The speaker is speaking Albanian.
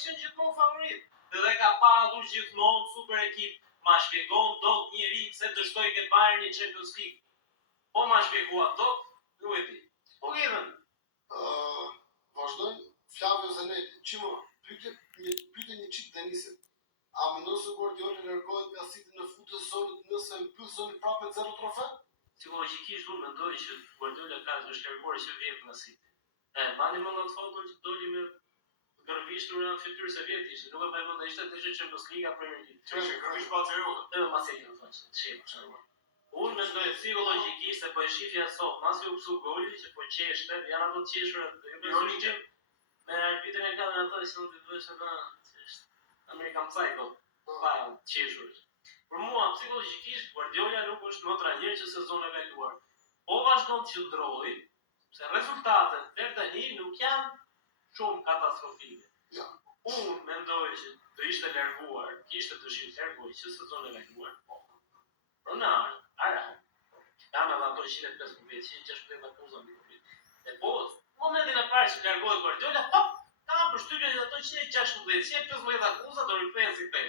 qenë gjithmonë favorit. Dhe ka padur gjithmonë super ekip. Ma shpjegon dot njeri pse dështoi ke Bayern në Champions League. Po ma shpjegua dot, nuk e di. Po gjithën. Vazhdojmë Flavio Zanetti. Çimo, pyetje një çik Denisit. A mendon se Guardiola largohet nga City në fund të sezonit nëse mbyll zoni prapë 0 trofe? Psikologjikisht unë mendoj që Guardiola ka dëshkërkuar që vjet nga City. Mani më në të foto që doli me gërvishtur në fytyrë se vjet ishte, nuk e më mend ishte të Champions League Premier League. Çfarë gërvish pa Barcelona? Masej në fund, çfarë? Unë mendoj psikologjikisht se po e shifja sot, masi u psu goli që po qeshte, janë ato të qeshura, ironike. Me arbitrin e kanë ato që nuk i bësh ata, është American Psycho, pa qeshur. Për mua psikologjikisht Guardiola nuk është më trajner që sezon e kaluar. Po vazhdon të qëndrojë, se rezultatet deri tani nuk janë shumë katastrofike. Ja. Unë mendoj që do ishte larguar, kishte dëshirë të largojë që sezon e kaluar. Ronaldo, Araujo, kanë edhe ato 115 vjet, 160 akuza mbi kupit. E po, momentin e parë që largohet Guardiola, ka përshtypjen që ato 116, 115 akuza do rikthehen si te.